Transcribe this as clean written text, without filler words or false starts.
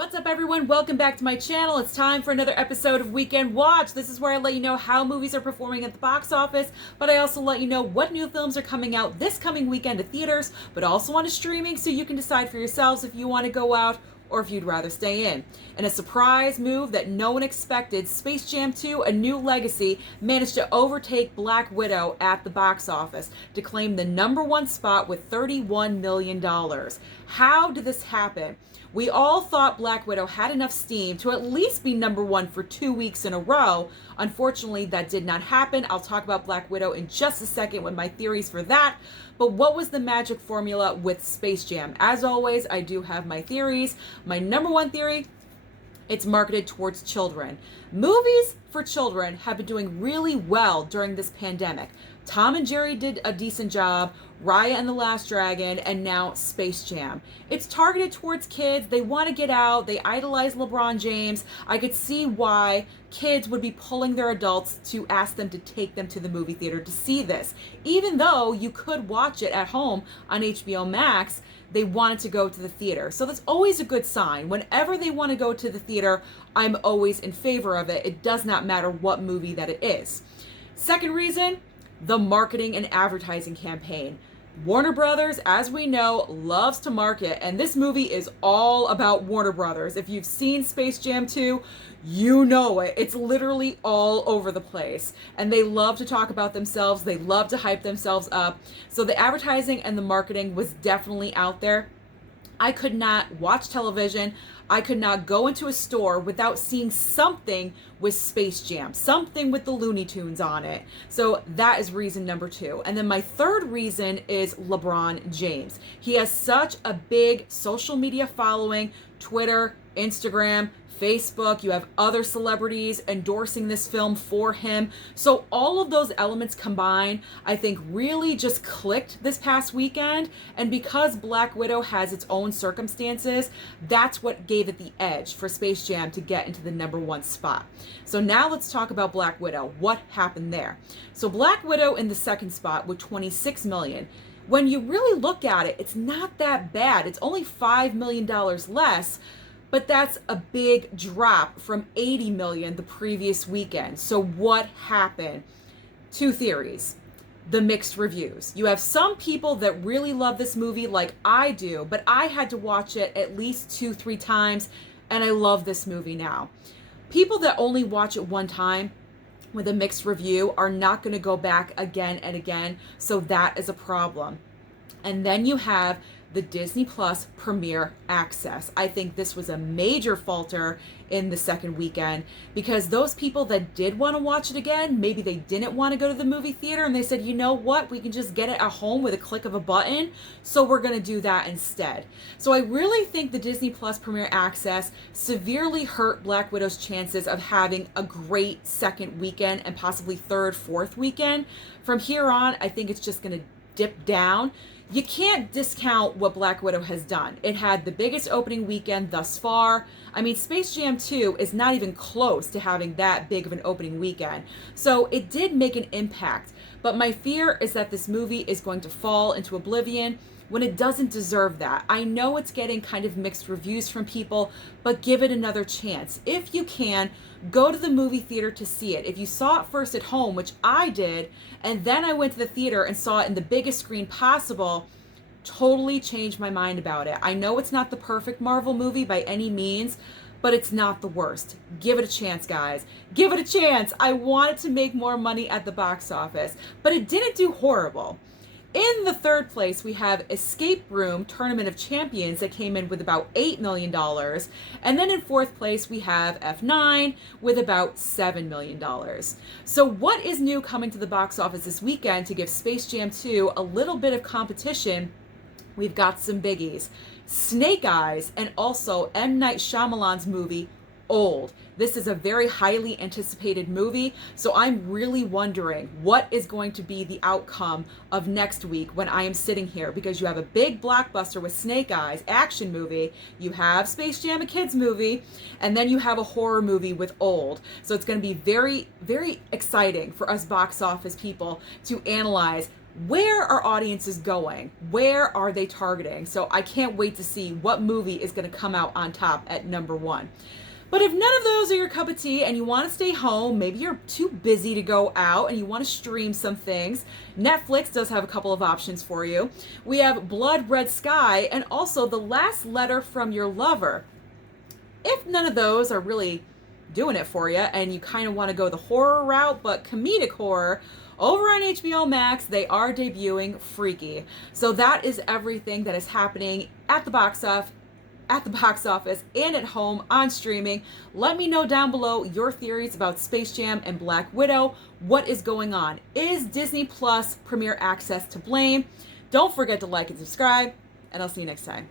What's up, everyone? Welcome back to my channel. It's time for another episode of Weekend Watch. This is where I let you know how movies are performing at the box office, but I also let you know what new films are coming out this coming weekend to theaters, but also on streaming, so you can decide for yourselves if you want to go out or if you'd rather stay in. In a surprise move that no one expected, Space Jam 2: A New Legacy managed to overtake Black Widow at the box office to claim the #1 spot with $31 million. How did this happen? We all thought Black Widow had enough steam to at least be #1 for 2 weeks in a row. Unfortunately, that did not happen. I'll talk about Black Widow in just a second with my theories for that. But what was the magic formula with Space Jam? As always, I do have my theories. My #1 theory: it's marketed towards children. Movies for children have been doing really well during this pandemic. Tom and Jerry did a decent job, Raya and the Last Dragon, and now Space Jam. It's targeted towards kids. They want to get out. They idolize LeBron James. I could see why kids would be pulling their adults to ask them to take them to the movie theater to see this. Even though you could watch it at home on HBO Max, they wanted to go to the theater. So that's always a good sign. Whenever they want to go to the theater, I'm always in favor of it. It does not matter what movie that it is. Second reason: the marketing and advertising campaign. Warner Brothers, as we know, loves to market, and this movie is all about Warner Brothers. If you've seen Space Jam 2, you know it. It's literally all over the place. And they love to talk about themselves. They love to hype themselves up. So the advertising and the marketing was definitely out there. I could not watch television. I could not go into a store without seeing something with Space Jam, something with the Looney Tunes on it. So that is reason #2. And then my third reason is LeBron James. He has such a big social media following: Twitter, Instagram, Facebook. You have other celebrities endorsing this film for him. So all of those elements combined, I think, really just clicked this past weekend. And because Black Widow has its own circumstances, that's what gave it the edge for Space Jam to get into the #1 spot. So now let's talk about Black Widow. What happened there? So Black Widow in the second spot with 26 million. When you really look at it, it's not that bad. It's only $5 million less. But that's a big drop from 80 million the previous weekend. So what happened? Two theories. The mixed reviews. You have some people that really love this movie like I do, but I had to watch it at least 2-3 times, and I love this movie now. People that only watch it one time with a mixed review are not going to go back again and again, so that is a problem. And then you have the Disney Plus Premiere Access. I think this was a major falter in the second weekend, because those people that did want to watch it again, maybe they didn't want to go to the movie theater and they said, you know what, we can just get it at home with a click of a button, so we're going to do that instead. So I really think the Disney Plus Premiere Access severely hurt Black Widow's chances of having a great second weekend and possibly third, fourth weekend. From here on, I think it's just going to dip down. You can't discount what Black Widow has done. It had the biggest opening weekend thus far. I mean, Space Jam 2 is not even close to having that big of an opening weekend. So it did make an impact. But my fear is that this movie is going to fall into oblivion when it doesn't deserve that. I know it's getting kind of mixed reviews from people, but give it another chance. If you can, go to the movie theater to see it. If you saw it first at home, which I did, and then I went to the theater and saw it in the biggest screen possible, totally changed my mind about it. I know it's not the perfect Marvel movie by any means, but it's not the worst. Give it a chance, guys. Give it a chance. I wanted to make more money at the box office, but it didn't do horrible. In the third place, we have Escape Room Tournament of Champions that came in with about $8 million. And then in fourth place, we have F9 with about $7 million. So what is new coming to the box office this weekend to give Space Jam 2 a little bit of competition? We've got some biggies. Snake Eyes, and also M. Night Shyamalan's movie, Old. This is a very highly anticipated movie, so I'm really wondering what is going to be the outcome of next week when I am sitting here, because you have a big blockbuster with Snake Eyes, action movie, you have Space Jam, a kids movie, and then you have a horror movie with Old. So it's going to be very, very exciting for us box office people to analyze where are audiences going? Where are they targeting? So I can't wait to see what movie is going to come out on top at number one. But if none of those are your cup of tea and you want to stay home, maybe you're too busy to go out and you want to stream some things, Netflix does have a couple of options for you. We have Blood Red Sky and also The Last Letter from Your Lover. If none of those are really doing it for you and you kind of want to go the horror route, but comedic horror, over on HBO Max, they are debuting Freaky. So that is everything that is happening at the box office and at home on streaming. Let me know down below your theories about Space Jam and Black Widow. What is going on? Is Disney Plus Premier Access to blame? Don't forget to like and subscribe, and I'll see you next time.